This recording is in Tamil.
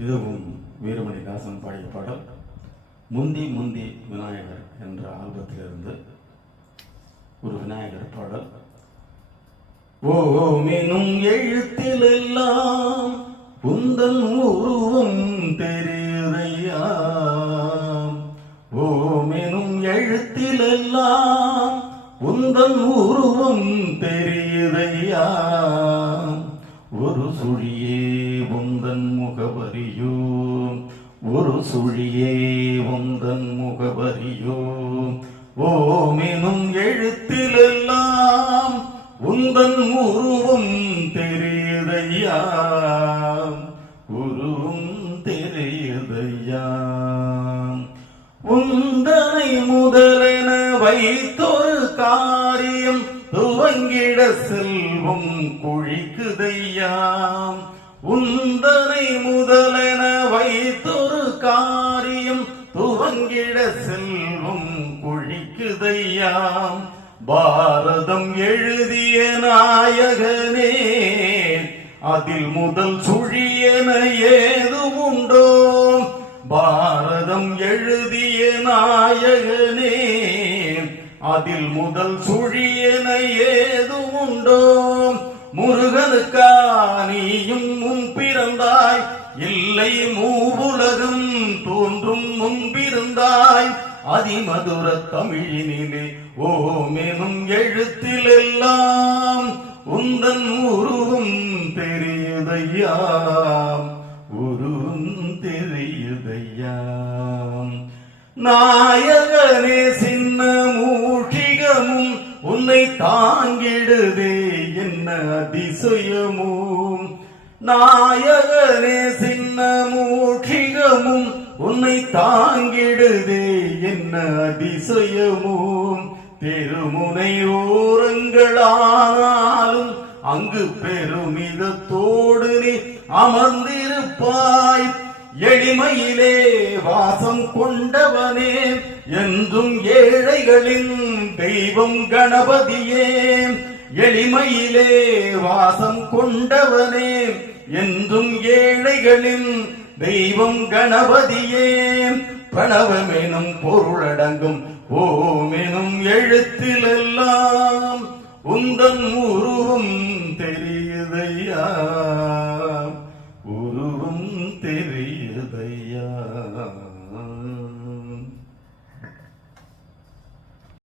இதுவும் வீரமணிதாசன் பாடிய பாடல். முந்தி முந்தி விநாயகர் என்ற ஆல்பத்திலிருந்து ஒரு விநாயகர் பாடல். ஓமெனும் எழுத்திலெல்லாம் உந்தன் உருவம் தெரியுதையா, ஓமெனும் எழுத்திலெல்லாம் உந்தன் உருவம் தெரியுதையா, ஒரு சுழியே உந்தன் முகவரியோ, ஒரு சுழியே உந்தன் முகவரியோ, ஓமெனும் எழுத்திலெல்லாம் உந்தன் உருவம் தெரியுதையா, உருவம் தெரியுதையா. உந்தனை முதலென வைத்தொரு காரியம் துவங்கிட செல்வம் குழிக்குதையாம், உந்தனை முதலென வைத்தொரு காரியம் துவங்கிட செல்வம் குழிக்குதையாம். பாரதம் எழுதிய நாயகனே, அதில் முதல் சுழியன ஏதுமுண்டோ, பாரதம் எழுதிய நாயகனே, அதில் முதல் சுழியன ஏதுமுண்டோ, முருகனுக்கா நீயும் முன் பிறந்தாய், இல்லை மூவுலகம் தோன்றும் முன்பிருந்தாய், அதிமதுர தமிழினிலே ஓமெனும் எழுத்திலெல்லாம் உந்தன் உருவம் தெரியுதையா, உருவம் தெரியுதையா. நாயகனே சின்ன மூஷிகமும் உன்னை தாங்கிடுதே என்ன அதிசயமும், நாயகனே சின்ன மூஷிகமும் உன்னை தாங்கிடுதே என்ன அதிசயமும். தெருமுனை ஓரங்களானாலும் அங்கு பெருமிதத்தோடு நீ அமர்ந்திருப்பாய், எளிமையிலே வாசம் கொண்டவனே, என்றும் ஏழைகளின் தெய்வம் கணபதியே, எளிமையிலே வாசம் கொண்டவனே, என்றும் ஏழைகளின் தெய்வம் கணபதியே. பிரணவமெனும் பொருளடங்கும் ஓமெனும் எழுத்திலெல்லாம் உந்தன் உருவம்